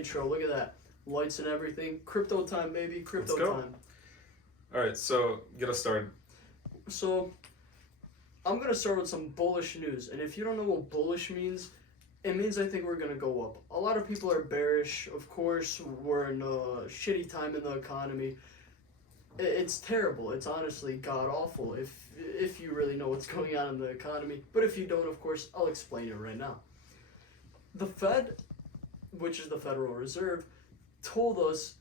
intro. Look at that. Lights and everything. Crypto time, baby. Crypto Let's go. time. Alright, so get us started. So, I'm going to start with some bullish news. And if you don't know what bullish means, it means I think we're going to go up. A lot of people are bearish. Of course, we're in a shitty time in the economy. It's terrible. It's honestly god-awful if you really know what's going on in the economy. But if you don't, of course, I'll explain it right now. The Fed, which is the Federal Reserve, told us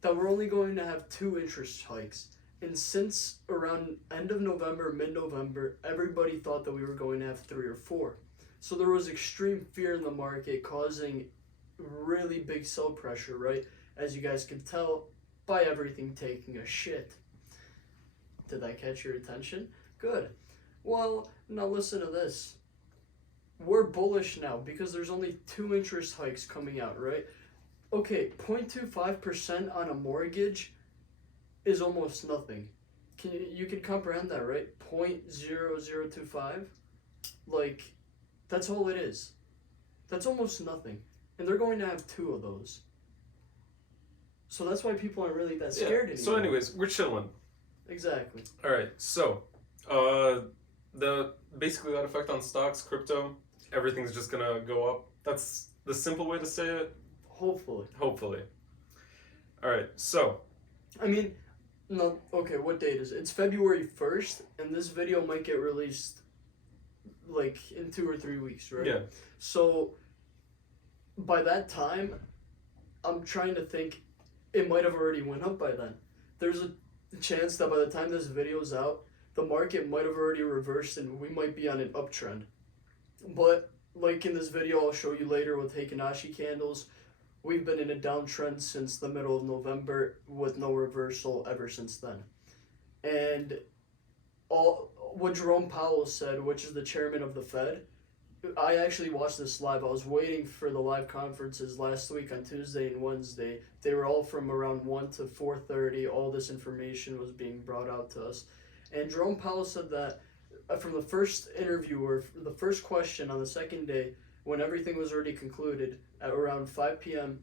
that we're only going to have 2 interest hikes. And since around end of November, mid-November, everybody thought that we were going to have 3 or 4. So there was extreme fear in the market, causing really big sell pressure, right? As you guys can tell by everything taking a shit. Did that catch your attention? Good. Well, now listen to this. We're bullish now because there's only 2 interest hikes coming out, right? Okay, 0.25% on a mortgage is almost nothing. You can comprehend that, right? 0.0025? Like, that's all it is. That's almost nothing. And they're going to have 2 of those. So that's why people aren't really that scared anymore. So anyways, we're chilling. Exactly. Alright, so basically that effect on stocks, crypto, everything's just gonna go up. That's the simple way to say it. Hopefully. Alright, so I mean, no, okay, what date is it? It's February 1st, and this video might get released like in 2 or 3 weeks, right? yeah. So by that time, I'm trying to think it might have already went up by then. There's a chance that by the time this video's out, the market might have already reversed and we might be on an uptrend. But like in this video I'll show you later with Heikin-Ashi candles, we've been in a downtrend since the middle of November with no reversal ever since then. And all what Jerome Powell said, which is the chairman of the Fed, I actually watched this live. I was waiting for the live conferences last week on Tuesday and Wednesday. They were all from around 1 to 4:30. All this information was being brought out to us. And Jerome Powell said that from the first interview or the first question on the second day, when everything was already concluded at around 5 p.m.,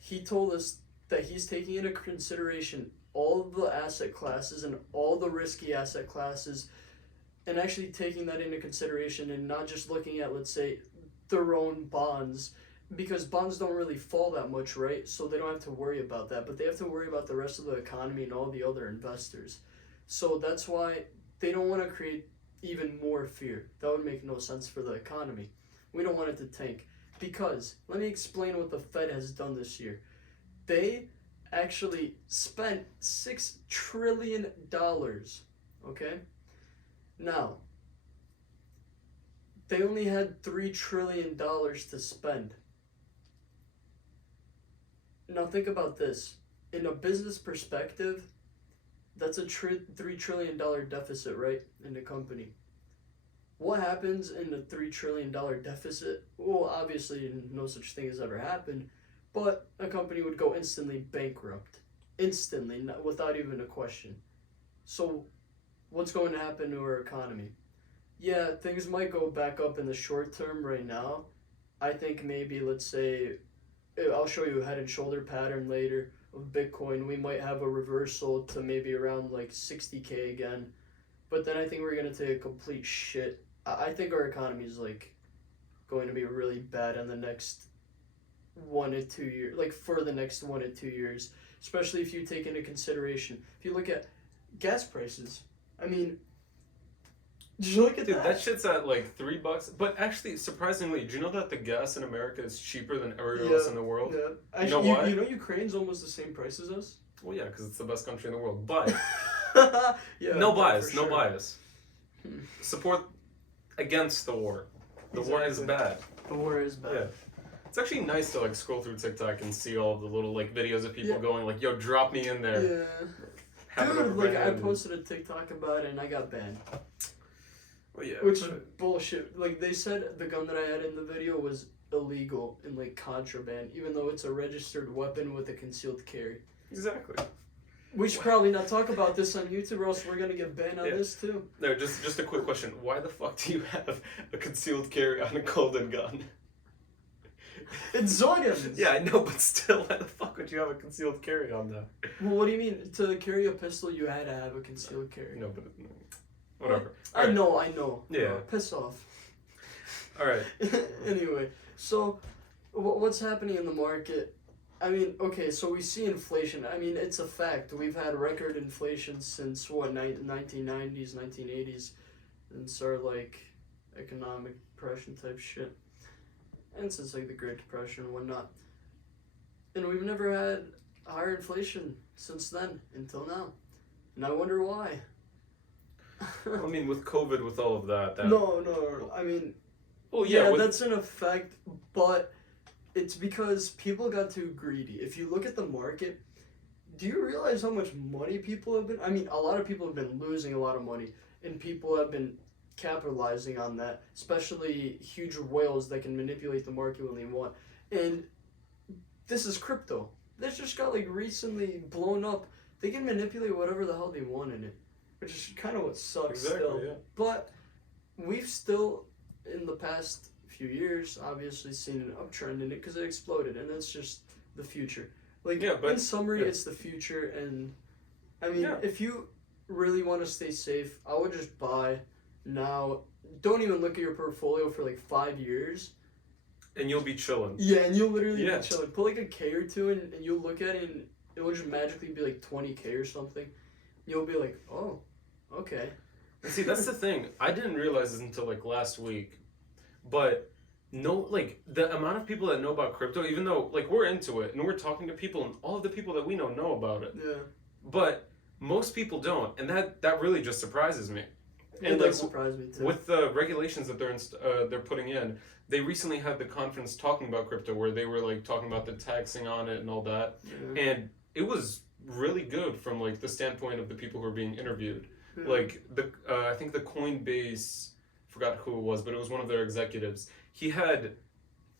he told us that he's taking into consideration all the asset classes and all the risky asset classes, and actually taking that into consideration and not just looking at, let's say, their own bonds, because bonds don't really fall that much, right? So they don't have to worry about that, but they have to worry about the rest of the economy and all the other investors. So that's why they don't want to create even more fear. That would make no sense for the economy. We don't want it to tank. Because, let me explain what the Fed has done this year. They actually spent $6 trillion, okay? Now, they only had $3 trillion to spend. Now think about this. In a business perspective, that's a $3 trillion deficit, right, in the company. What happens in a $3 trillion deficit? Well, obviously no such thing has ever happened, but a company would go instantly bankrupt. Instantly, without even a question. So what's going to happen to our economy? Yeah, things might go back up in the short term right now. I think maybe, let's say, I'll show you a head and shoulder pattern later of Bitcoin. We might have a reversal to maybe around like 60K again. But then I think we're going to take a complete shit. I think our economy is like going to be really bad in the next 1 to 2 years. Like for the next 1 to 2 years. Especially if you take into consideration. If you look at gas prices. I mean, did you look at Dude, that? that shit's at like $3. But actually, surprisingly, do you know that the gas in America is cheaper than everywhere else in the world? Yeah. Actually, you know why? You know Ukraine's almost the same price as us? Well, yeah, because it's the best country in the world. But Yeah, no for bias, sure. no bias. Support against the war. The war is bad. The war is bad. Yeah. It's actually nice to like scroll through TikTok and see all the little like videos of people going like, "Yo, drop me in there." Yeah. Have it Dude, over like my I head. posted a TikTok about it and I got banned. Well, yeah. Which is bullshit. Like they said the gun that I had in the video was illegal and like contraband, even though it's a registered weapon with a concealed carry. Exactly. We should probably not talk about this on YouTube or else we're gonna get banned on this too. No, just a quick question. Why the fuck do you have a concealed carry on a golden gun? It's Zoidans. Yeah, I know, but still, why the fuck would you have a concealed carry on that? Well, what do you mean? To carry a pistol, you had to have a concealed carry. No, but whatever. I know. Yeah. Piss off. All right. Anyway, so what's happening in the market? I mean, okay, so we see inflation. I mean, it's a fact. We've had record inflation since, 1990s, 1980s. And sort of like economic depression type shit. And since like the Great Depression and whatnot. And we've never had higher inflation since then until now. And I wonder why. I mean, with COVID, with all of that. No. I mean, well, yeah, that's an effect, but it's because people got too greedy. If you look at the market, do you realize how much money people have been? I mean, a lot of people have been losing a lot of money, and people have been capitalizing on that, especially huge whales that can manipulate the market when they want. And this is crypto. This just got like recently blown up. They can manipulate whatever the hell they want in it, which is kind of what sucks. Exactly, still. yeah. But we've still, in the past few years, obviously seen an uptrend in it because it exploded, and that's just the future. Like, yeah, but, in summary, it's the future, and I mean, if you really want to stay safe, I would just buy now. Don't even look at your portfolio for like 5 years. And you'll be chilling. Yeah, and you'll literally be chilling. Put like a K or two in, and you'll look at it, and it will just magically be like 20K or something. You'll be like, oh, okay. And see, that's the thing. I didn't realize this until like last week. But the amount of people that know about crypto, even though like we're into it and we're talking to people, and all of the people that we know about it. Yeah. But most people don't, and that really just surprises me. And it like surprised me too. With the regulations that they're putting in, they recently had the conference talking about crypto where they were like talking about the taxing on it and all that, and it was really good from like the standpoint of the people who were being interviewed. Like I think the Coinbase, forgot who it was, but it was one of their executives. He had,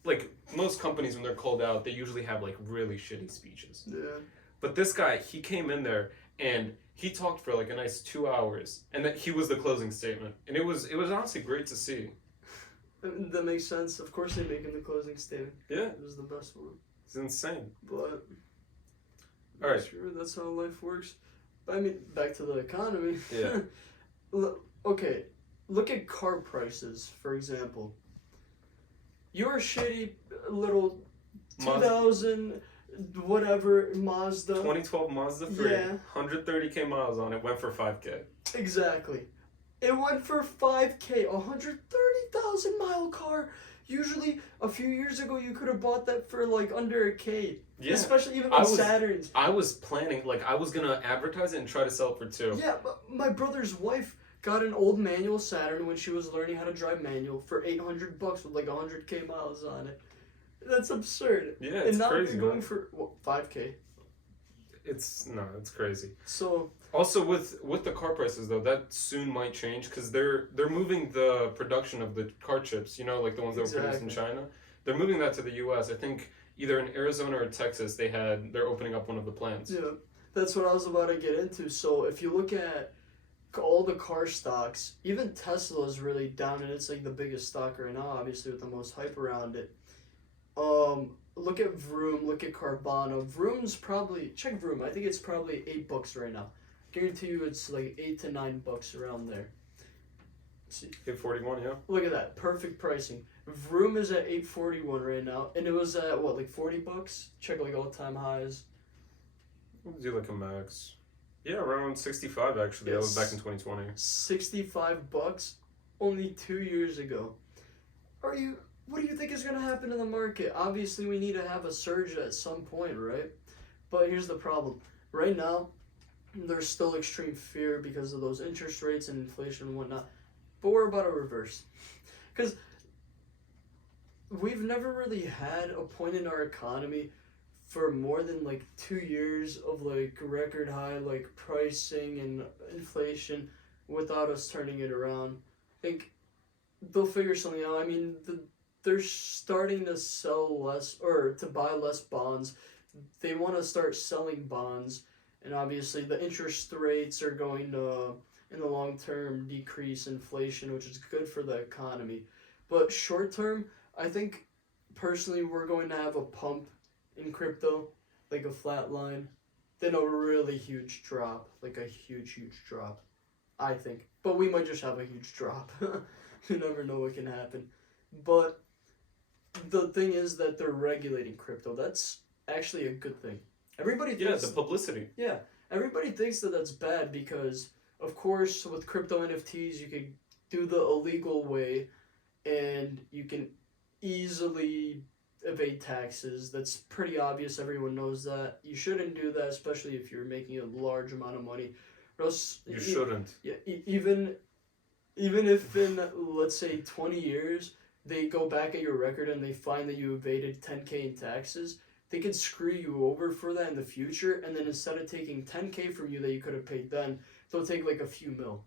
like most companies when they're called out, they usually have like really shitty speeches. Yeah. But this guy, he came in there and he talked for like a nice 2 hours, and that he was the closing statement, and it was honestly great to see. That makes sense. Of course, they make in the closing statement. Yeah, it was the best one. It's insane. But all right, sure, that's how life works. But I mean, back to the economy. Yeah. Okay, look at car prices, for example. Your shitty little 2000 whatever Mazda. 2012 Mazda 3. Yeah. 130K miles on it. Went for 5K. Exactly. It went for 5K. 130,000 mile car. Usually, a few years ago, you could have bought that for like under a K. Yeah. Especially even with Saturns. I was planning, like, I was gonna advertise it and try to sell it for 2. Yeah, but my brother's wife got an old manual Saturn when she was learning how to drive manual for $800 with like 100K miles on it. That's absurd. Yeah, it's and now crazy. You're going for 5K. It's crazy. So also with the car prices though, that soon might change because they're moving the production of the car chips. You know, like the ones that were produced in China. They're moving that to the U.S. I think either in Arizona or Texas they're opening up one of the plants. Yeah, that's what I was about to get into. So if you look at all the car stocks, even Tesla is really down, and it's like the biggest stock right now, obviously with the most hype around it. Look at Vroom, look at Carvana. Vroom's probably, check Vroom, I think it's probably $8 right now. Guarantee you it's like $8 to $9 around there. See, 841, yeah. look at that, perfect pricing. Vroom is at $841 right now, and it was at what, like $40? Check like all-time highs. We'll do like a max. Yeah, around 65 actually. That was back in 2020. $65 only 2 years ago. What do you think is going to happen in the market? Obviously, we need to have a surge at some point, right? But here's the problem. Right now, there's still extreme fear because of those interest rates and inflation and whatnot. But we're about to reverse. Because we've never really had a point in our economy for more than like 2 years of like record high like pricing and inflation without us turning it around. I think they'll figure something out. I mean, they're starting to sell less or to buy less bonds. They want to start selling bonds, and obviously the interest rates are going to, in the long term, decrease inflation, which is good for the economy. But short term, I think personally we're going to have a pump in crypto, like a flat line, then a really huge drop, like a huge drop, I think. But we might just have a huge drop. You never know what can happen. But the thing is that they're regulating crypto. That's actually a good thing. Everybody thinks, the publicity. yeah, everybody thinks that that's bad because, of course, with crypto NFTs, you can do the illegal way, and you can easily evade taxes. That's pretty obvious. Everyone knows that. You shouldn't do that, especially if you're making a large amount of money. Or else, You shouldn't. Yeah, even if in, let's say, 20 years they go back at your record and they find that you evaded 10K in taxes, they could screw you over for that in the future, and then instead of taking 10K from you that you could have paid then, they'll take like a few mil.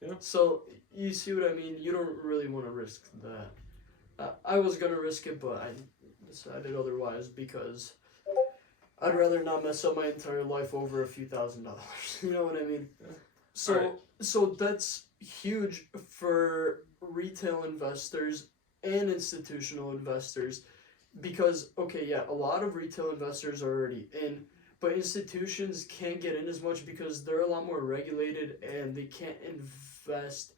Yeah. So you see what I mean? You don't really want to risk that. I was gonna risk it, but I decided otherwise because I'd rather not mess up my entire life over a few $1,000s. You know what I mean? Yeah. So Alright. so that's huge for retail investors and institutional investors because okay, yeah, a lot of retail investors are already in, but institutions can't get in as much because they're a lot more regulated and they can't invest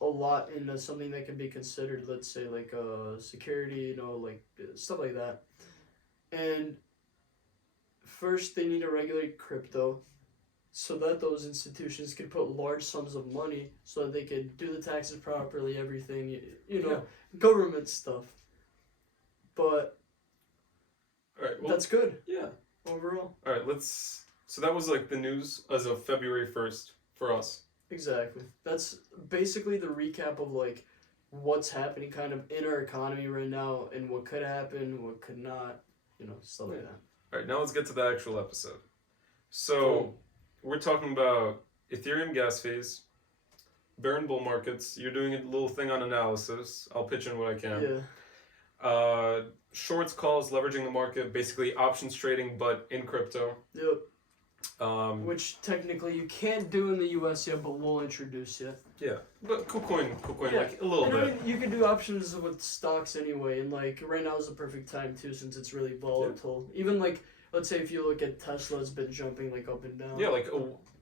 a lot in something that can be considered, let's say, like security, like stuff like that. And first, they need to regulate crypto so that those institutions can put large sums of money so that they can do the taxes properly, everything, government stuff. But that's good. Yeah. Overall. All right, so that was like the news as of February 1st for us. Exactly. That's basically the recap of like what's happening kind of in our economy right now and what could happen, what could not, stuff like that. All right, now let's get to the actual episode. So Cool. we're talking about Ethereum gas fees, bear and bull markets. You're doing a little thing on analysis. I'll pitch in what I can. Yeah. Shorts, calls, leveraging the market, basically options trading, but in crypto. Yep. Which Which technically you can't do in the US yet, but we'll introduce it. yeah, but KuCoin, Yeah. like a little And bit. I mean, you can do options with stocks anyway, and like right now is the perfect time too, since it's really volatile. Even like, let's say if you look at Tesla, it's been jumping like up and down. Yeah, like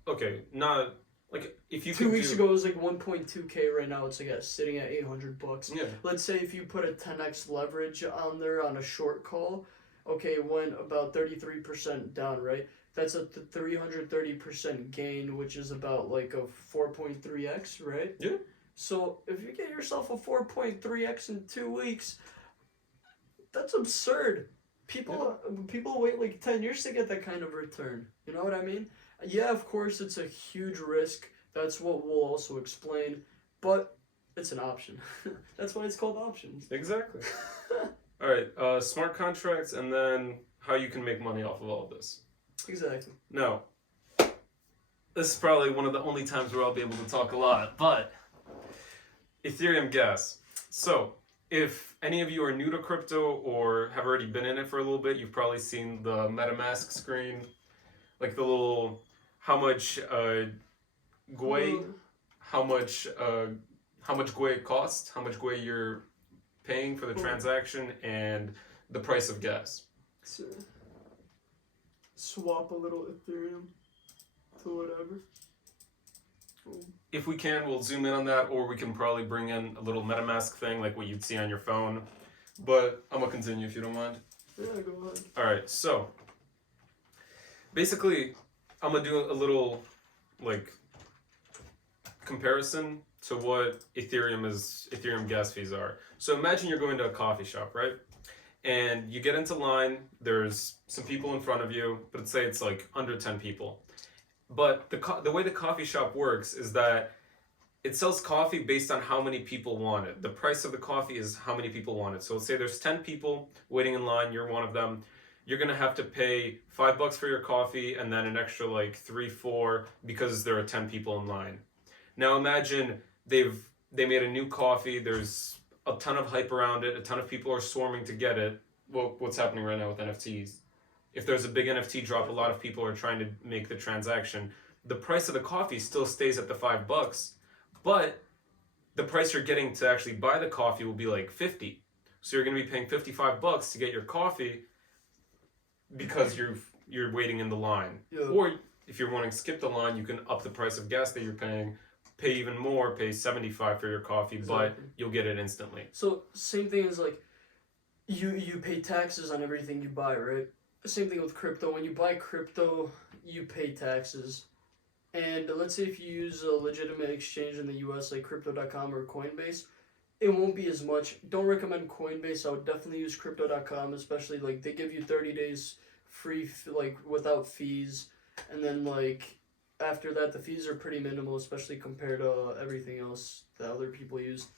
okay, not like if you 2 could weeks do, ago it was like 1.2K. Right now it's like sitting at $800. Yeah, Let's say if you put a 10x leverage on there on a short call, okay, it went about 33% down, right? That's a 330% gain, which is about like a 4.3x, right? Yeah. So if you get yourself a 4.3x in 2 weeks, that's absurd. People wait like 10 years to get that kind of return. You know what I mean? Yeah, of course it's a huge risk. That's what we'll also explain, but it's an option. That's why it's called options. exactly. All right, smart contracts, and then how you can make money off of all of this. Exactly. Now, this is probably one of the only times where I'll be able to talk a lot, but Ethereum gas. So, if any of you are new to crypto or have already been in it for a little bit, you've probably seen the MetaMask screen, like the little how much GUI, how much GUI it costs, how much GUI you're paying for the transaction, and the price of gas. So, swap a little Ethereum to whatever. If we can, we'll zoom in on that, or we can probably bring in a little MetaMask thing like what you'd see on your phone. But I'm gonna continue if you don't mind. Yeah, go ahead. All right, so basically, I'm gonna do a little like comparison to what Ethereum gas fees are. So imagine you're going to a coffee shop, right? And you get into line, there's some people in front of you, but let's say it's like under 10 people. But the way the coffee shop works is that it sells coffee based on how many people want it. The price of the coffee is how many people want it. So let's say there's 10 people waiting in line, you're one of them. You're gonna have to pay $5 for your coffee and then an extra like 3-4 because there are 10 people in line. Now imagine they made a new coffee, there's a ton of hype around it, a ton of people are swarming to get it. Well, what's happening right now with NFTs? If there's a big NFT drop, a lot of people are trying to make the transaction. The price of the coffee still stays at the $5, but the price you're getting to actually buy the coffee will be like 50. So you're going to be paying $55 to get your coffee because you're waiting in the line. Yeah. Or if you're wanting to skip the line, you can up the price of gas that you're paying, pay even more, pay $75 for your coffee, Exactly. but you'll get it instantly. So same thing as like you pay taxes on everything you buy, right? Same thing with crypto. When you buy crypto, you pay taxes. And let's say if you use a legitimate exchange in the US like crypto.com or Coinbase, it won't be as much. Don't recommend Coinbase. I would definitely use crypto.com, especially like they give you 30 days free, like without fees. And then like after that, the fees are pretty minimal, especially compared to everything else that other people use.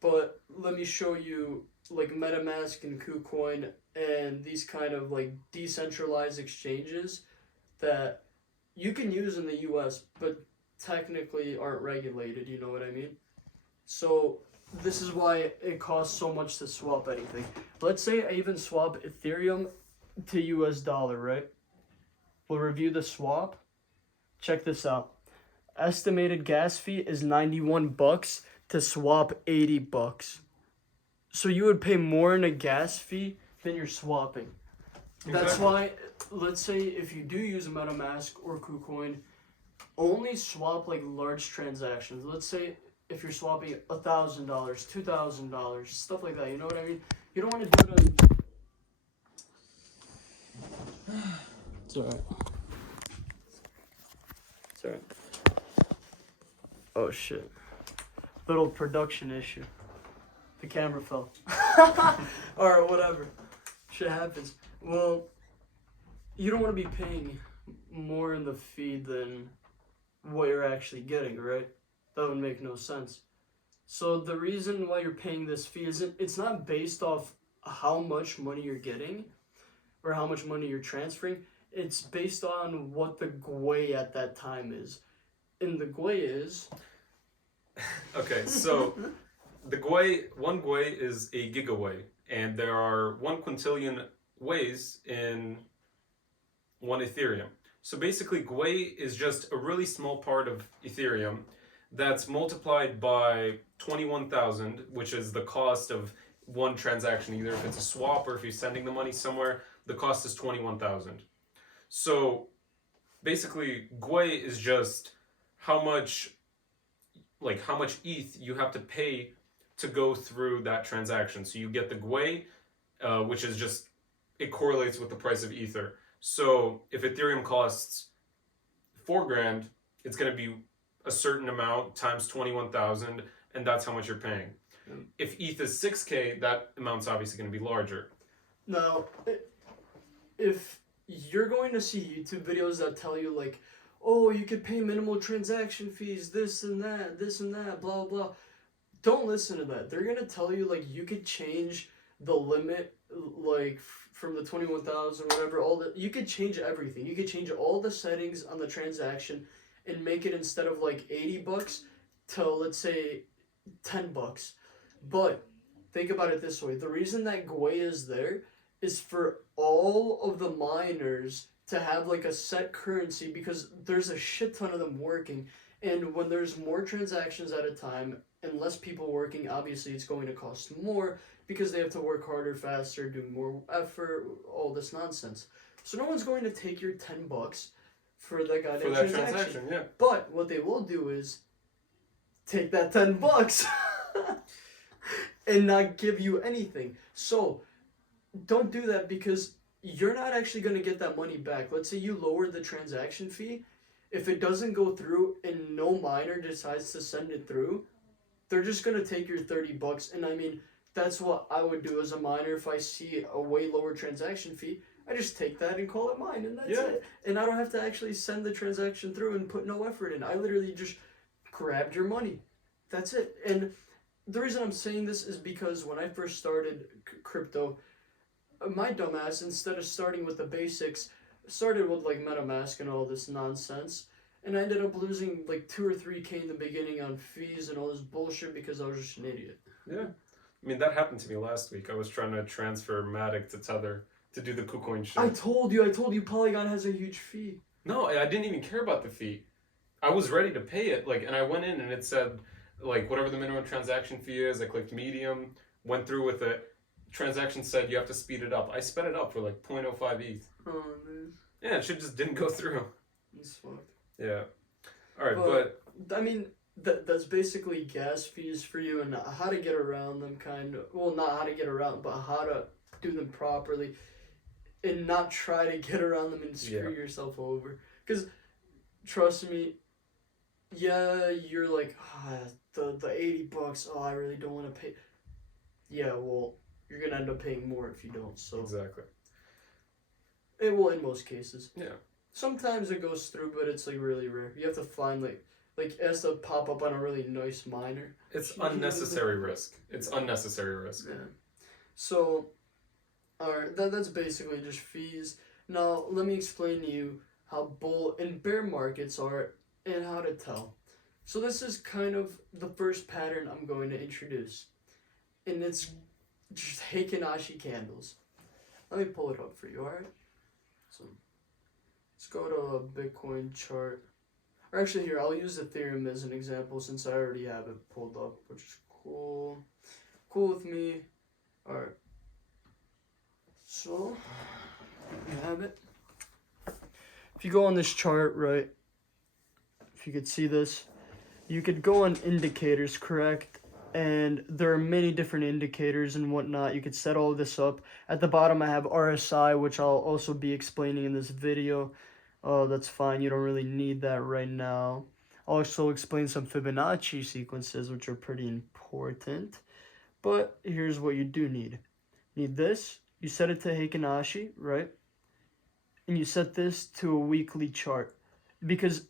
But let me show you like MetaMask and KuCoin and these kind of like decentralized exchanges that you can use in the US, but technically aren't regulated, you know what I mean? So this is why it costs so much to swap anything. Let's say I even swap Ethereum to US dollar, right? We'll review the swap. Check this out. Estimated gas fee is $91 to swap $80. So you would pay more in a gas fee than you're swapping. That's why, let's say if you do use a MetaMask or KuCoin, only swap like large transactions. Let's say if you're swapping $1,000, $2,000, stuff like that. You know what I mean? You don't want to do it on... It's alright. It's alright. Oh shit. Little production issue. The camera fell. Alright, whatever. Shit happens. Well, you don't want to be paying more in the fee than what you're actually getting, right? That would make no sense. So the reason why you're paying this fee isn't, it's not based off how much money you're getting or how much money you're transferring. It's based on what the GUI at that time is. And the GUI is... Okay, so the GUI, one GUI is a gigaway, and there are 1 quintillion ways in one Ethereum. So basically, GUI is just a really small part of Ethereum that's multiplied by 21,000, which is the cost of one transaction. Either if it's a swap or if you're sending the money somewhere, the cost is 21,000. So basically, GUI is just how much ETH you have to pay to go through that transaction. So you get the GUI, which is just, it correlates with the price of Ether. So if Ethereum costs $4,000, it's going to be a certain amount times 21,000, and that's how much you're paying. If ETH is 6K, that amount's obviously going to be larger. Now, if you're going to see YouTube videos that tell you like, oh, you could pay minimal transaction fees, this and that, blah, blah. Don't listen to that. They're going to tell you like you could change the limit like from the 21,000 whatever, you could change everything. You could change all the settings on the transaction and make it instead of like $80 to let's say $10. But think about it this way. The reason that GUI is there is for all of the miners to have like a set currency because there's a shit ton of them working. And when there's more transactions at a time and less people working, obviously it's going to cost more because they have to work harder, faster, do more effort, all this nonsense. So no one's going to take your $10 for that goddamn transaction. Yeah. But what they will do is take that $10 and not give you anything. So don't do that because you're not actually going to get that money back. Let's say you lower the transaction fee. If it doesn't go through and no miner decides to send it through, they're just going to take your $30. And I mean, that's what I would do as a miner if I see a way lower transaction fee. I just take that and call it mine, and that's it. And I don't have to actually send the transaction through and put no effort in. I literally just grabbed your money. That's it. And the reason I'm saying this is because when I first started crypto, my dumbass, instead of starting with the basics, started with like MetaMask and all this nonsense. And I ended up losing like 2 or 3K in the beginning on fees and all this bullshit because I was just an idiot. Yeah. I mean, that happened to me last week. I was trying to transfer Matic to Tether to do the KuCoin shit. I told you Polygon has a huge fee. No, I didn't even care about the fee. I was ready to pay it, and I went in and it said, whatever the minimum transaction fee is. I clicked medium, went through with it, transaction said you have to speed it up. I sped it up for like 0.05 ETH. Oh, man. Yeah, it just didn't go through. That's fucked. Yeah. All right, but I mean, that's basically gas fees for you and how to get around them, kind of. Well, not how to get around, but how to do them properly and not try to get around them and screw yourself over. Because, trust me, yeah, you're like, the $80, oh, I really don't want to pay. Yeah, well, you're going to end up paying more if you don't, so. Exactly. Well, in most cases. Yeah. Sometimes it goes through, but it's like really rare. You have to find like it has to pop up on a really nice miner. It's unnecessary risk. It's unnecessary risk. Yeah. So, alright, that's basically just fees. Now let me explain to you how bull and bear markets are and how to tell. So this is kind of the first pattern I'm going to introduce, and it's just Heikin-Ashi candles. Let me pull it up for you. Alright. So. Let's go to a Bitcoin chart. Or actually here, I'll use Ethereum as an example since I already have it pulled up, which is cool. Cool with me. Alright. So, you have it. If you go on this chart, right, if you could see this, you could go on indicators, correct? And there are many different indicators and whatnot. You could set all this up. At the bottom, I have RSI, which I'll also be explaining in this video. That's fine. You don't really need that right now. I'll also explain some Fibonacci sequences, which are pretty important. But here's what you do need. You need this. You set it to Heikin-Ashi, right? And you set this to a weekly chart. Because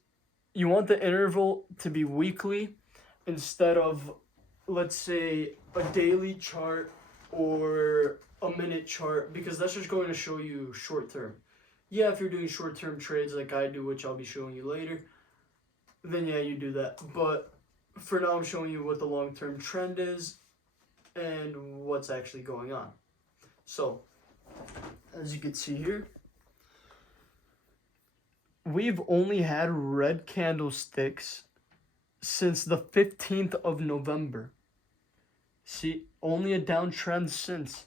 you want the interval to be weekly instead of, let's say, a daily chart or a minute chart, because that's just going to show you short term. Yeah, if you're doing short term trades like I do, which I'll be showing you later, then yeah, you do that. But for now, I'm showing you what the long term trend is and what's actually going on. So, as you can see here, we've only had red candlesticks since the 15th of November. See, only a downtrend since.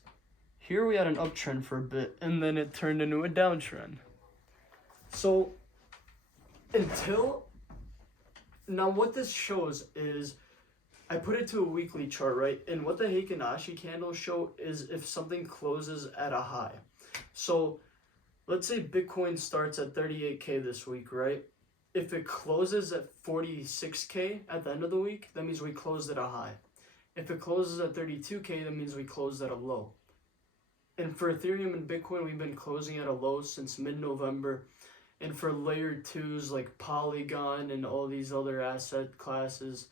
Here we had an uptrend for a bit, and then it turned into a downtrend. So, now what this shows is, I put it to a weekly chart, right? And what the Heikin-Ashi candles show is if something closes at a high. So, let's say Bitcoin starts at 38K this week, right? If it closes at 46K at the end of the week, that means we closed at a high. If it closes at 32K, that means we closed at a low. And for Ethereum and Bitcoin, we've been closing at a low since mid-November. And for layer 2s like Polygon and all these other asset classes,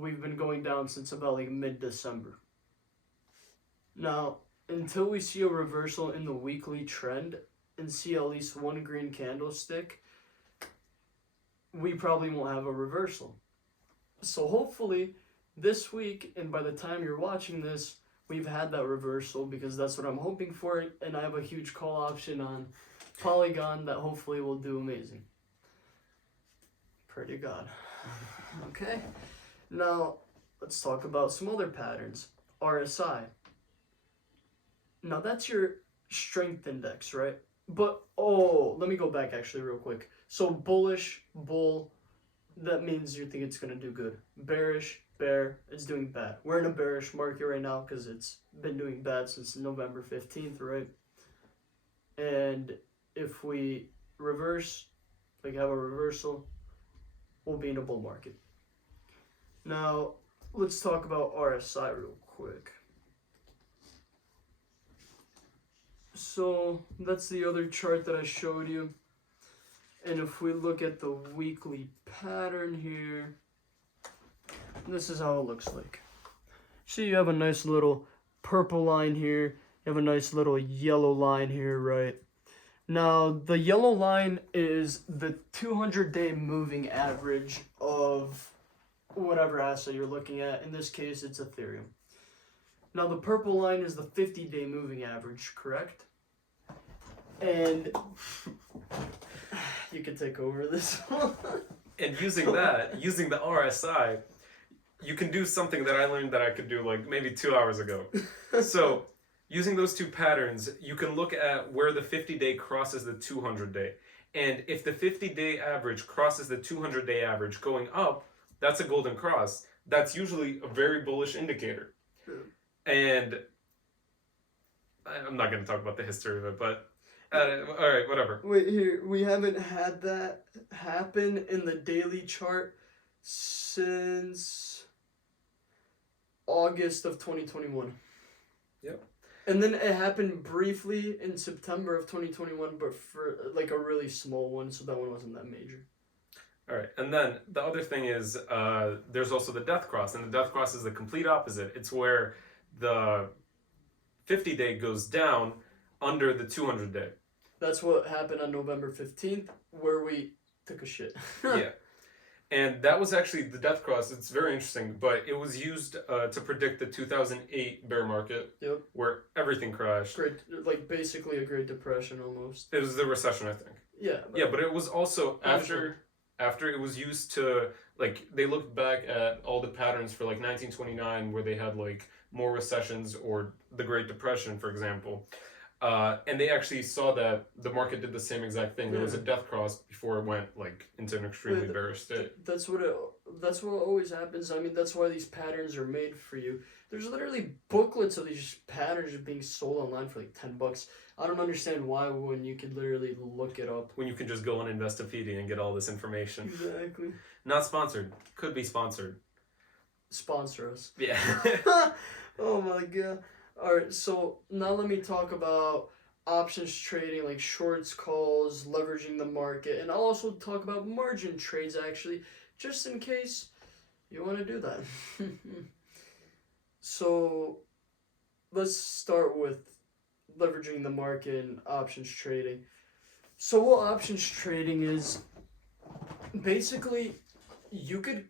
we've been going down since about like mid-December. Now, until we see a reversal in the weekly trend and see at least one green candlestick, we probably won't have a reversal. So hopefully this week, and by the time you're watching this, we've had that reversal, because that's what I'm hoping for, and I have a huge call option on Polygon that hopefully will do amazing. Pray to God. Okay, now let's talk about some other patterns. RSI. Now that's your strength index, right? But, let me go back actually real quick. So bullish, bull, that means you think it's going to do good. Bearish, bear, it's doing bad. We're in a bearish market right now because it's been doing bad since November 15th, right? And if we reverse, like have a reversal, we'll be in a bull market. Now, let's talk about RSI real quick. So, that's the other chart that I showed you. And if we look at the weekly pattern here, this is how it looks like. See, you have a nice little purple line here. You have a nice little yellow line here, right? Now, the yellow line is the 200-day moving average of whatever asset you're looking at. In this case, it's Ethereum. Now, the purple line is the 50-day moving average, correct? And you can take over this one. And using the RSI, you can do something that I learned that I could do like maybe 2 hours ago. So, using those two patterns, you can look at where the 50-day crosses the 200-day. And if the 50-day average crosses the 200-day average going up, that's a golden cross. That's usually a very bullish indicator. And I'm not going to talk about the history of it, but all right, whatever. Wait, here, we haven't had that happen in the daily chart since August of 2021. Yep. And then it happened briefly in September of 2021, but for like a really small one, so that one wasn't that major. All right, and then the other thing is there's also the death cross, and the death cross is the complete opposite. It's where the 50-day goes down under the 200-day. That's what happened on November 15th, where we took a shit. Yeah. And that was actually the death cross. It's very interesting, but it was used to predict the 2008 bear market, Yep. where everything crashed. Great, like basically a Great Depression almost. It was the recession, I think. Yeah. Yeah, but it was also after it was used to, like, they looked back at all the patterns for like 1929 where they had like more recessions or the Great Depression, for example. And they actually saw that the market did the same exact thing. There was a death cross before it went like into an extremely bearish state. That's what always happens. I mean, that's why these patterns are made for you. There's literally booklets of these patterns being sold online for like $10. I don't understand why when you could literally look it up. When you can just go on Investopedia and get all this information. Exactly. Not sponsored. Could be sponsored. Sponsor us. Yeah. Oh my god. Alright, so now let me talk about options trading, like shorts, calls, leveraging the market, and I'll also talk about margin trades actually, just in case you want to do that. So let's start with leveraging the market and options trading. So what options trading is, basically you could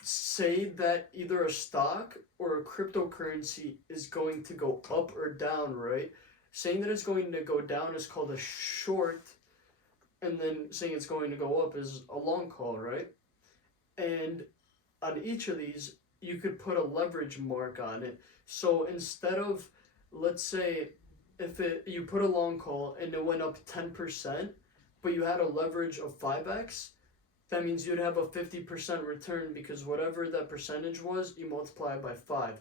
say that either a stock or a cryptocurrency is going to go up or down, right? Saying that it's going to go down is called a short, and then saying it's going to go up is a long call, right? And on each of these, you could put a leverage mark on it. So instead of, let's say, if you put a long call and it went up 10%, but you had a leverage of 5x, that means you'd have a 50% return because whatever that percentage was, you multiply it by 5.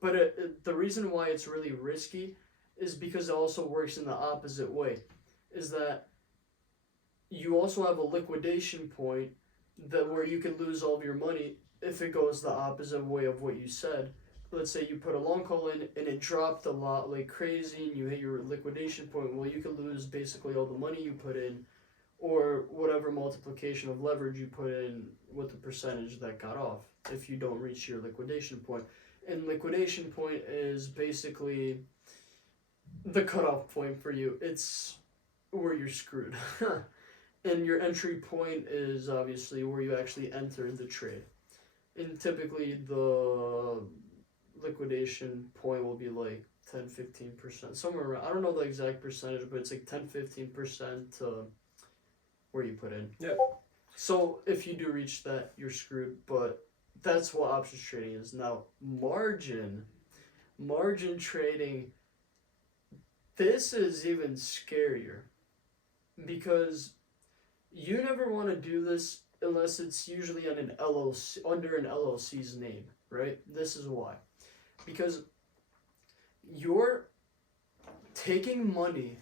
But the reason why it's really risky is because it also works in the opposite way. Is that you also have a liquidation point that where you could lose all of your money if it goes the opposite way of what you said. Let's say you put a long call in and it dropped a lot like crazy and you hit your liquidation point. Well, you could lose basically all the money you put in, or whatever multiplication of leverage you put in with the percentage that got off if you don't reach your liquidation point. And liquidation point is basically the cutoff point for you. It's where you're screwed. And your entry point is obviously where you actually enter the trade. And typically the liquidation point will be like 10-15%, somewhere around. I don't know the exact percentage, but it's like 10-15% where you put in. Yeah. So if you do reach that, you're screwed. But that's what options trading is. Now, margin trading, this is even scarier because you never want to do this unless it's usually on an LLC, under an LLC's name, right? This is why. Because you're taking money,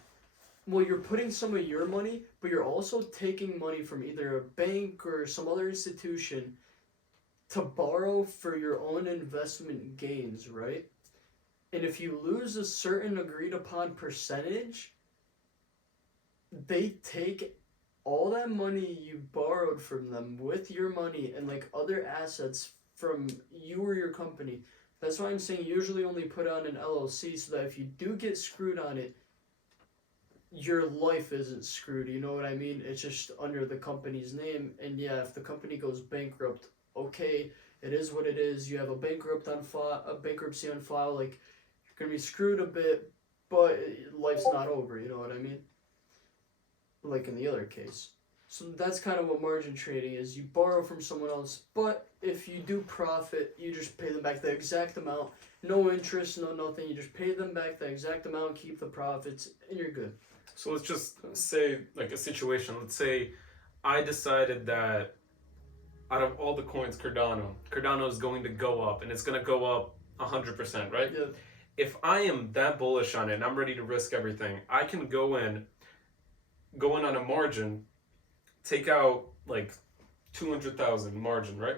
well, you're putting some of your money, but you're also taking money from either a bank or some other institution to borrow for your own investment gains, right? And if you lose a certain agreed upon percentage, they take all that money you borrowed from them with your money and like other assets from you or your company. That's why I'm saying usually only put on an LLC so that if you do get screwed on it, your life isn't screwed, you know what I mean? It's just under the company's name. And yeah, if the company goes bankrupt, okay, it is what it is. You have a bankruptcy on file, like you're gonna be screwed a bit, but life's not over, you know what I mean? Like in the other case. So that's kind of what margin trading is. You borrow from someone else, but if you do profit, you just pay them back the exact amount. No interest, no nothing. You just pay them back the exact amount, keep the profits, and you're good. So let's just say, like, a situation. Let's say I decided that out of all the coins, Cardano is going to go up, and it's going to go up 100%, right? Yeah. If I am that bullish on it and I'm ready to risk everything, I can go in on a margin, take out like 200,000 margin, right?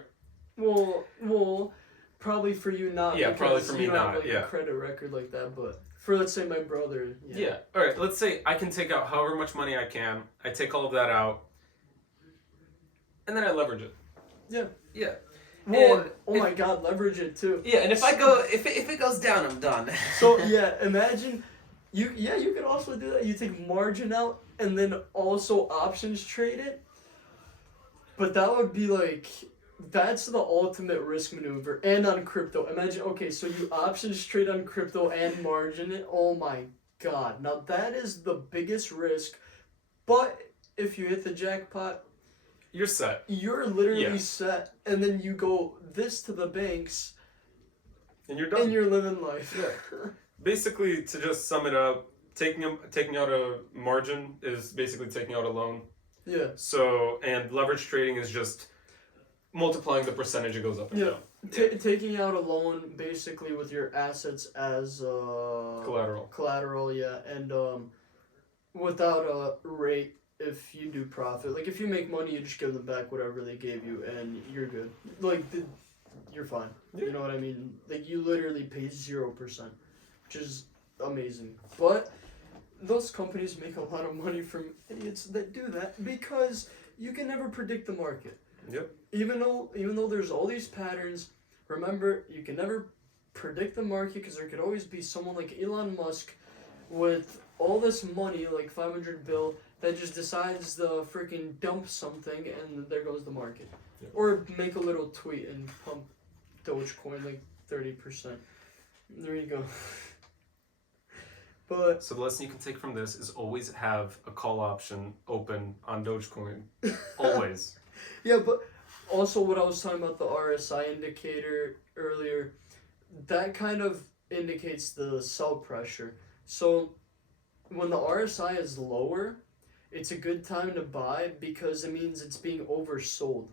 Well, probably for you not. Yeah, probably because for me you don't not, have, like, yeah. a credit record like that, but for, let's say, my brother. Yeah. All right. Let's say I can take out however much money I can. I take all of that out, and then I leverage it. Yeah. Yeah. Well, And oh my God, leverage it too. Yeah, and if it goes down, I'm done. So yeah, imagine you could also do that. You take margin out and then also options trade it. But that would be like, that's the ultimate risk maneuver. And on crypto, imagine, okay, so you options trade on crypto and margin it. Oh my God, now that is the biggest risk. But if you hit the jackpot, You're set. you're literally Yeah. set, and then you go this to the banks, And you're done. and you're living life. Basically, to just sum it up, taking out a margin is basically taking out a loan. Yeah. So, and leverage trading is just multiplying the percentage it goes up and Yeah. down. Taking out a loan basically with your assets as Collateral. collateral, yeah, and without a rate. If you do profit, like if you make money, you just give them back whatever they gave you, and you're good. Like you're fine. Yeah. You know what I mean? Like you literally pay 0%, which is amazing. But those companies make a lot of money from idiots that do that because you can never predict the market. Yep. Even though there's all these patterns, remember you can never predict the market because there could always be someone like Elon Musk with all this money, like 500 bill, that just decides to freaking dump something and there goes the market. Yeah. Or make a little tweet and pump Dogecoin like 30%. There you go. But So the lesson you can take from this is always have a call option open on Dogecoin. Always. yeah, but also what I was talking about, the RSI indicator earlier, that kind of indicates the sell pressure. So when the RSI is lower, it's a good time to buy because it means it's being oversold.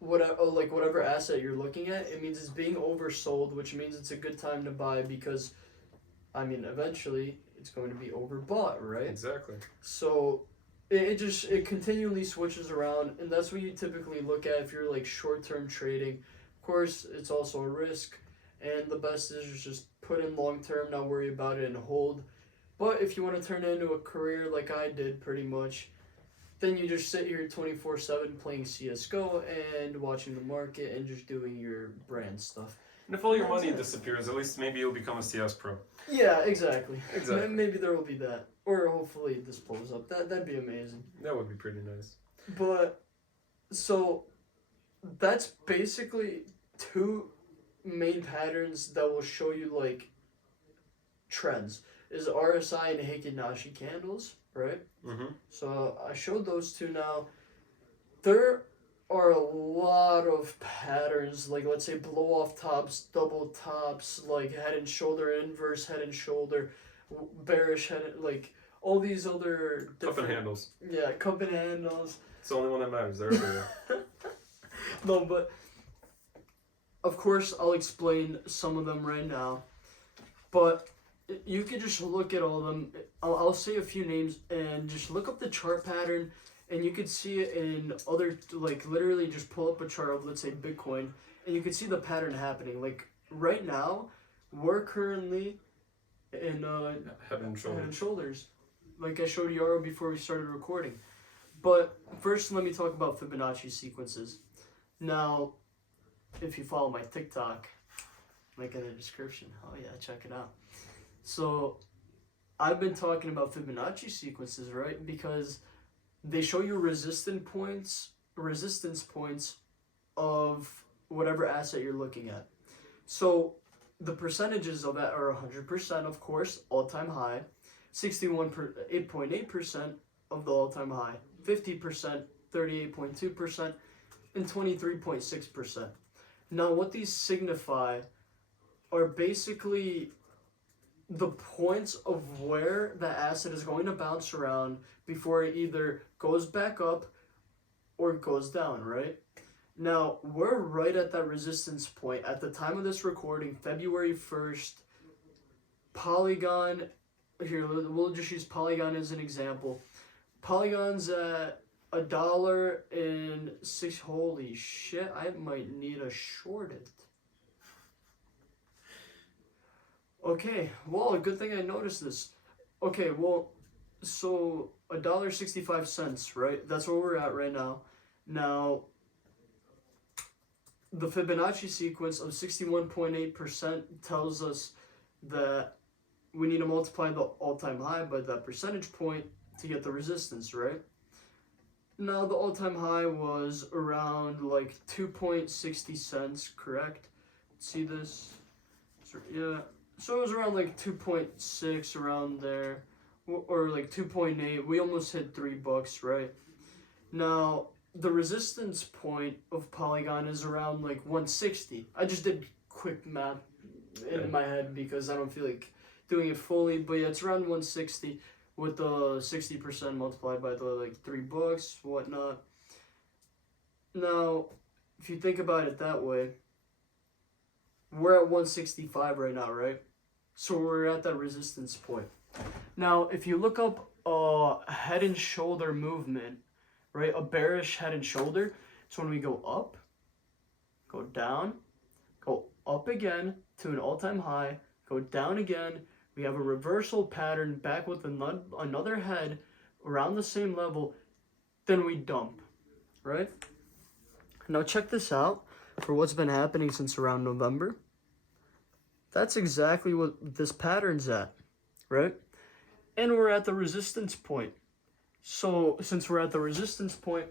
Whatever asset you're looking at, it means it's being oversold, which means it's a good time to buy because, I mean, eventually it's going to be overbought, right? Exactly. So it continually switches around, and that's what you typically look at if you're like short-term trading. Of course, it's also a risk, and the best is just put in long-term, not worry about it, and hold. But if you want to turn it into a career like I did pretty much, then you just sit here 24/7 playing CSGO and watching the market and just doing your brand stuff. And if all your That's money it. disappears, at least maybe you'll become a CS pro. Yeah, exactly. Exactly. Maybe there will be that. Or hopefully this blows up. That'd be amazing. That would be pretty nice. But, so, that's basically two main patterns that will show you, like, trends. Is RSI and Heikin Nashi candles, right? Mm-hmm. So I showed those two now. There are a lot of patterns, like let's say blow off tops, double tops, like head and shoulder, inverse head and shoulder, bearish head, like all these other Cup and different. handles. Yeah, cup and handles. It's the only one that matters. They're everywhere. No, but of course I'll explain some of them right now. But you could just look at all of them. I'll say a few names and just look up the chart pattern, and you could see it in other, like literally just pull up a chart of, let's say, Bitcoin, and you could see the pattern happening. Like right now, we're currently in Head and Head and Shoulders, like I showed Yaro before we started recording. But first, let me talk about Fibonacci sequences. Now, if you follow my TikTok, link in the description. Oh yeah, check it out. So, I've been talking about Fibonacci sequences, right? Because they show you resistance points of whatever asset you're looking at. So, the percentages of that are 100%, of course, all-time high, 8.8% of the all-time high, 50% 38.2%, and 23.6%. Now, what these signify are basically the points of where the asset is going to bounce around before it either goes back up or goes down, right? Now, we're right at that resistance point. At the time of this recording, February 1st, Polygon, here, we'll just use Polygon as an example. Polygon's at $1.06. Holy shit, I might need a short it. Okay, well, a good thing I noticed this. Okay, well, so $1.65, right? That's where we're at right now. Now, the Fibonacci sequence of 61.8% tells us that we need to multiply the all-time high by that percentage point to get the resistance, right? Now, the all-time high was around like 2.60 cents, correct? See this? So, yeah. So it was around like 2.6 around there, or like 2.8. We almost hit $3, right? Now, the resistance point of Polygon is around like 160. I just did quick math in my head because I don't feel like doing it fully, but yeah, it's around 160 with the 60% multiplied by the like $3, whatnot. Now, if you think about it that way, we're at 165 right now, right? So we're at that resistance point. Now, if you look up head and shoulder movement, right? A bearish head and shoulder. So when we go up, go down, go up again to an all-time high, go down again. We have a reversal pattern back with another head around the same level. Then we dump, right? Now check this out for what's been happening since around November. That's exactly what this pattern's at, right? And we're at the resistance point. So since we're at the resistance point,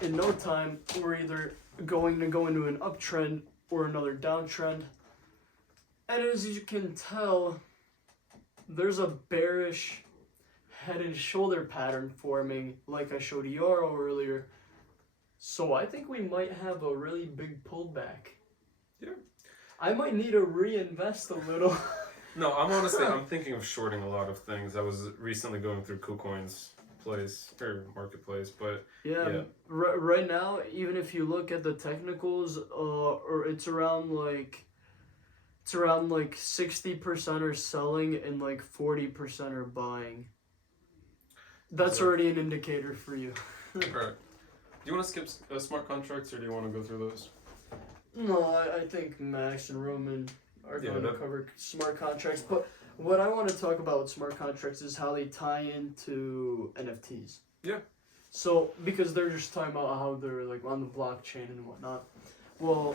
in no time, we're either going to go into an uptrend or another downtrend. And as you can tell, there's a bearish head and shoulder pattern forming like I showed Yaro earlier. So I think we might have a really big pullback. Yeah. I might need to reinvest a little. No, I'm thinking of shorting a lot of things. I was recently going through KuCoin's marketplace, but yeah. Right now, even if you look at the technicals, or it's around like 60% are selling and like 40% are buying. That's already an indicator for you. Right. Do you want to skip smart contracts, or do you want to go through those? No, I think Max and Roman are going to cover smart contracts. But what I want to talk about with smart contracts is how they tie into NFTs. Yeah. So, because they're just talking about how they're like on the blockchain and whatnot. Well,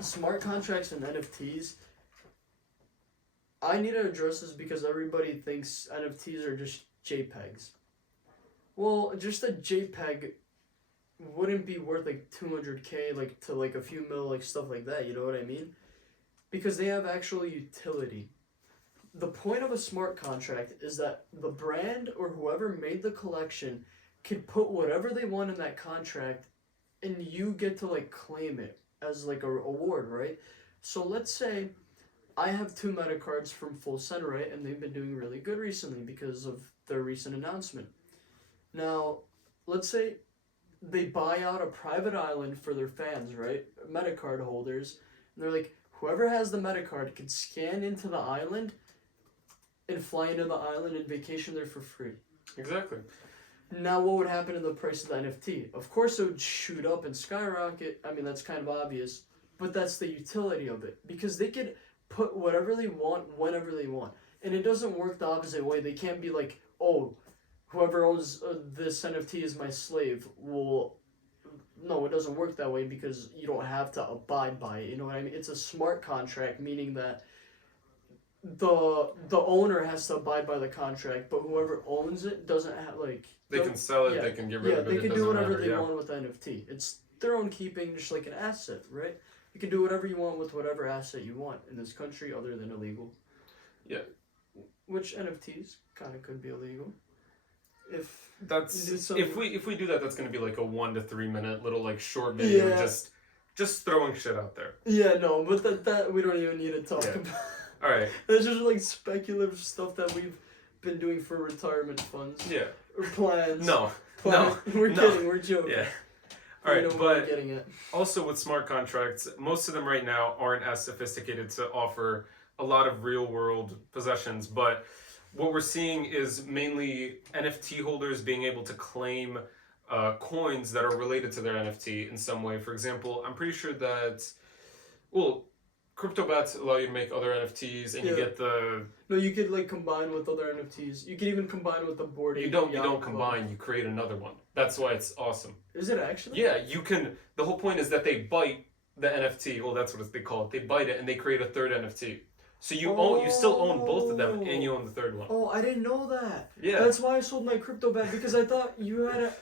smart contracts and NFTs, I need to address this because everybody thinks NFTs are just JPEGs. Well, just a JPEG wouldn't be worth like 200K, like to like a few mil, like stuff like that, you know what I mean? Because they have actual utility. The point of a smart contract is that the brand or whoever made the collection can put whatever they want in that contract and you get to like claim it as like a award, right? So let's say I have 2 meta cards from Full Send, right? And they've been doing really good recently because of their recent announcement. Now, let's say they buy out a private island for their fans, right? Meta card holders. And they're like, whoever has the meta card can scan into the island and fly into the island and vacation there for free. Exactly. Now, what would happen to the price of the NFT? Of course, it would shoot up and skyrocket. I mean, that's kind of obvious. But that's the utility of it. Because they could put whatever they want, whenever they want. And it doesn't work the opposite way. They can't be like, oh, whoever owns this NFT is my slave. Well, no, it doesn't work that way because you don't have to abide by it. You know what I mean? It's a smart contract, meaning that the owner has to abide by the contract, but whoever owns it doesn't have like they can sell it, they can get rid of it. Yeah, they can do whatever matter, they want with the NFT. It's their own keeping, just like an asset, right? You can do whatever you want with whatever asset you want in this country, other than illegal. Yeah. Which NFTs kind of could be illegal. if That's you do some- if we do that, that's gonna be like a 1 to 3 minute little like short video, Yeah. just throwing shit out there. Yeah, no, but that we don't even need to talk Yeah. about. All right. That's just like speculative stuff that we've been doing for retirement funds Yeah. or plans. No. We're no. kidding. We're joking. Yeah. We All right, know what we're but getting at. also with smart contracts, most of them right now aren't as sophisticated to offer a lot of real world possessions, but what we're seeing is mainly NFT holders being able to claim coins that are related to their NFT in some way. For example, I'm pretty sure that, well, crypto bats allow you to make other NFTs, and you Yeah. get the. No, you could like combine with other NFTs. You could even combine with the board. You don't combine. You create another one. That's why it's awesome. Is it actually? Yeah, you can. The whole point is that they bite the NFT. Well, that's what they call it. They bite it and they create a third NFT. So you still own both of them, and you own the third one. Oh, I didn't know that. Yeah. That's why I sold my crypto bat because I thought you had a.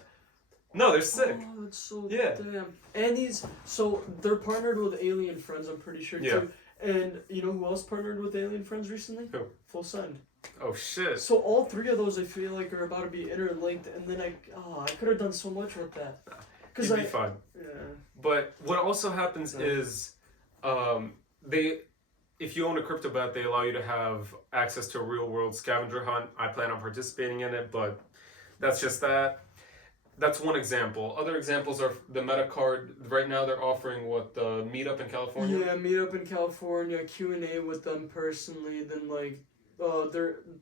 No, they're sick. Oh, that's so Yeah. damn. And they're partnered with Alien Friends, I'm pretty sure Yeah. too. And you know who else partnered with Alien Friends recently? Who? Full Send. Oh shit. So all three of those I feel like are about to be interlinked, and then I could have done so much with that. Cause You'd be fine. Yeah. But what also happens is, if you own a crypto bat, they allow you to have access to a real world scavenger hunt. I plan on participating in it, but that's just that. That's one example. Other examples are the Meta card. Right now they're offering the meetup in California. Yeah, meet up in California, Q&A with them personally. Then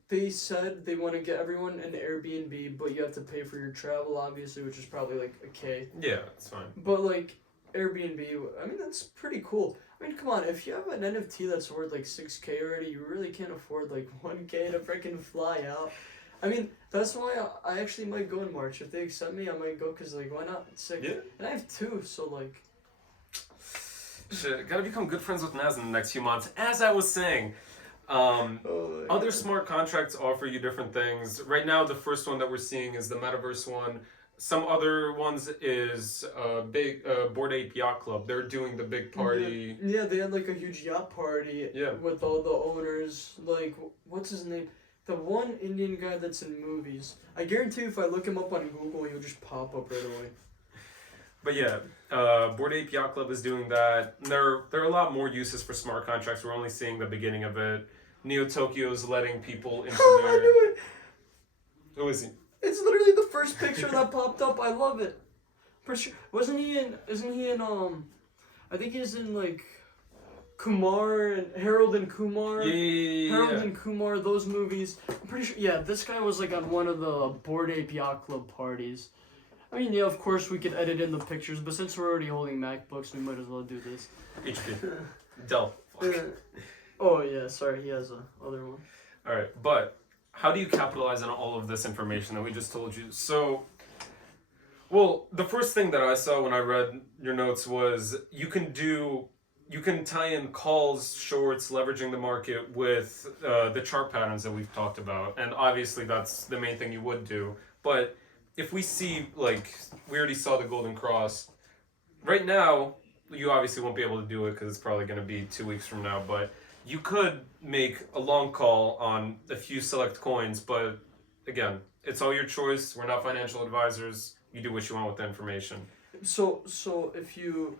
they said they want to get everyone an Airbnb, but you have to pay for your travel, obviously, which is probably like a K. Yeah, that's fine. But like Airbnb, I mean that's pretty cool. I mean, come on, if you have an NFT that's worth like 6K already, you really can't afford like 1K to freaking fly out. I mean, that's why I actually might go in March. If they accept me, I might go because, like, why not? It's sick. Yeah. And I have two, so, like... Shit, gotta become good friends with Naz in the next few months. As I was saying, other smart contracts offer you different things. Right now, the first one that we're seeing is the Metaverse one. Some other ones is Bored Ape Yacht Club. They're doing the big party. Yeah, they had, like, a huge yacht party with all the owners. Like, what's his name? The one Indian guy that's in movies. I guarantee you if I look him up on Google, he'll just pop up right away. But yeah, Bored Ape Yacht Club is doing that. There are a lot more uses for smart contracts. We're only seeing the beginning of it. Neo Tokyo's letting people into their... I knew it! Who is he? It's literally the first picture that popped up. I love it. Pretty sure, isn't he in, I think he's in, like... Kumar and Harold and Kumar. Harold and Kumar, those movies. I'm pretty sure. Yeah, this guy was like on one of the Bored Ape Yacht Club parties. I mean, yeah, of course we could edit in the pictures, but since we're already holding MacBooks, we might as well do this. HP. Dell. Oh yeah, sorry, he has a other one. All right, but how do you capitalize on all of this information that we just told you? So, well, the first thing that I saw when I read your notes was you can tie in calls, shorts, leveraging the market with the chart patterns that we've talked about. And obviously that's the main thing you would do. But if we see, like, we already saw the Golden Cross. Right now, you obviously won't be able to do it because it's probably going to be 2 weeks from now. But you could make a long call on a few select coins. But again, it's all your choice. We're not financial advisors. You do what you want with the information. So if you...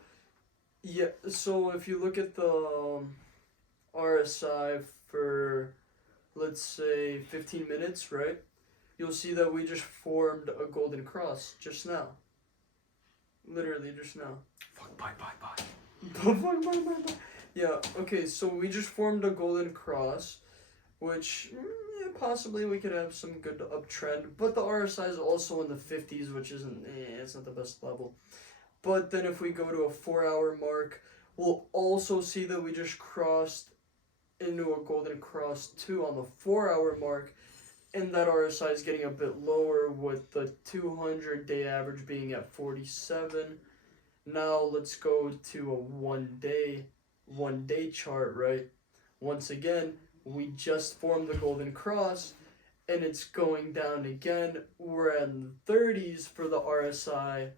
Yeah, so if you look at the RSI for, let's say, 15 minutes, right? You'll see that we just formed a golden cross just now. Literally just now. Fuck, bye. Bye. Yeah, okay, so we just formed a golden cross, which possibly we could have some good uptrend, but the RSI is also in the 50s, which isn't, it's not the best level. But then if we go to a 4-hour mark, we'll also see that we just crossed into a golden cross too on the 4-hour mark, and that RSI is getting a bit lower with the 200-day average being at 47. Now let's go to a one day chart, right? Once again, we just formed the golden cross, and it's going down again. We're in the 30s for the RSI.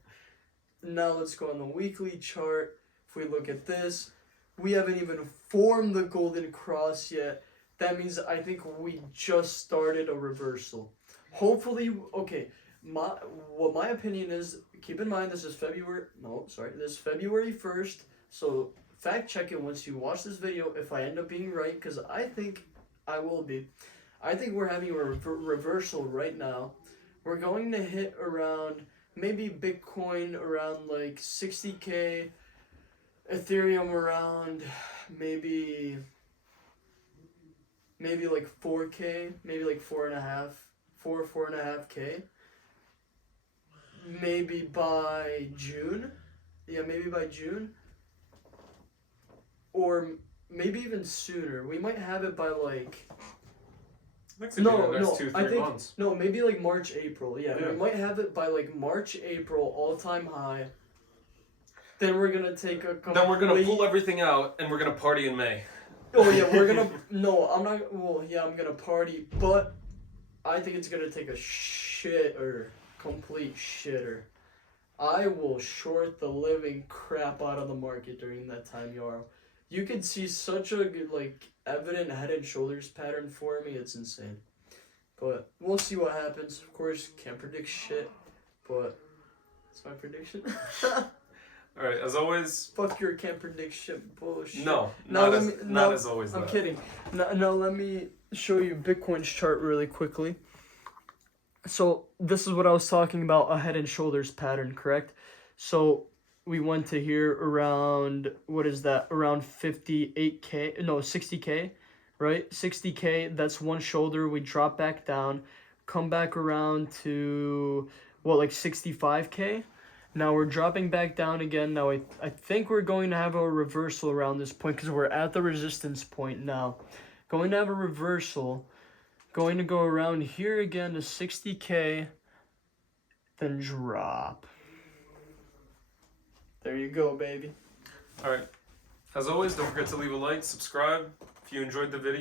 Now let's go on the weekly chart. If we look at this, we haven't even formed the golden cross yet. that means I think we just started a reversal. Hopefully, okay. What my opinion is, keep in mind this is this is February 1st. So fact check it once you watch this video if I end up being right, because I think I will be. I think we're having a reversal right now. We're going to hit around maybe Bitcoin around like 60K, Ethereum around maybe like 4K, maybe like 4.5K. Maybe by June. Yeah, maybe by June. Or maybe even sooner. We might have it by like... Next 2-3 months. No, maybe like March, April. Yeah, we might have it by like March, April, all-time high. Then we're going to take a complete... Then we're going to pull everything out and we're going to party in May. Oh, yeah, we're going to... No, I'm not... Well, yeah, I'm going to party, but I think it's going to take a complete shitter. I will short the living crap out of the market during that time, Yaro. You could see such a good, like, evident head and shoulders pattern for me. It's insane. But we'll see what happens. Of course, can't predict shit, but it's my prediction. Alright, as always... Fuck your can't predict shit bullshit. No, not as always. I'm kidding. Now let me show you Bitcoin's chart really quickly. So this is what I was talking about, a head and shoulders pattern, correct? So we went to here around, what is that? Around 60K, right? 60K, that's one shoulder. We drop back down, come back around to, like 65K? Now we're dropping back down again. Now I think we're going to have a reversal around this point because we're at the resistance point now. Going to have a reversal. Going to go around here again to 60K, then drop. There you go, baby. Alright. As always, don't forget to leave a like, subscribe if you enjoyed the video.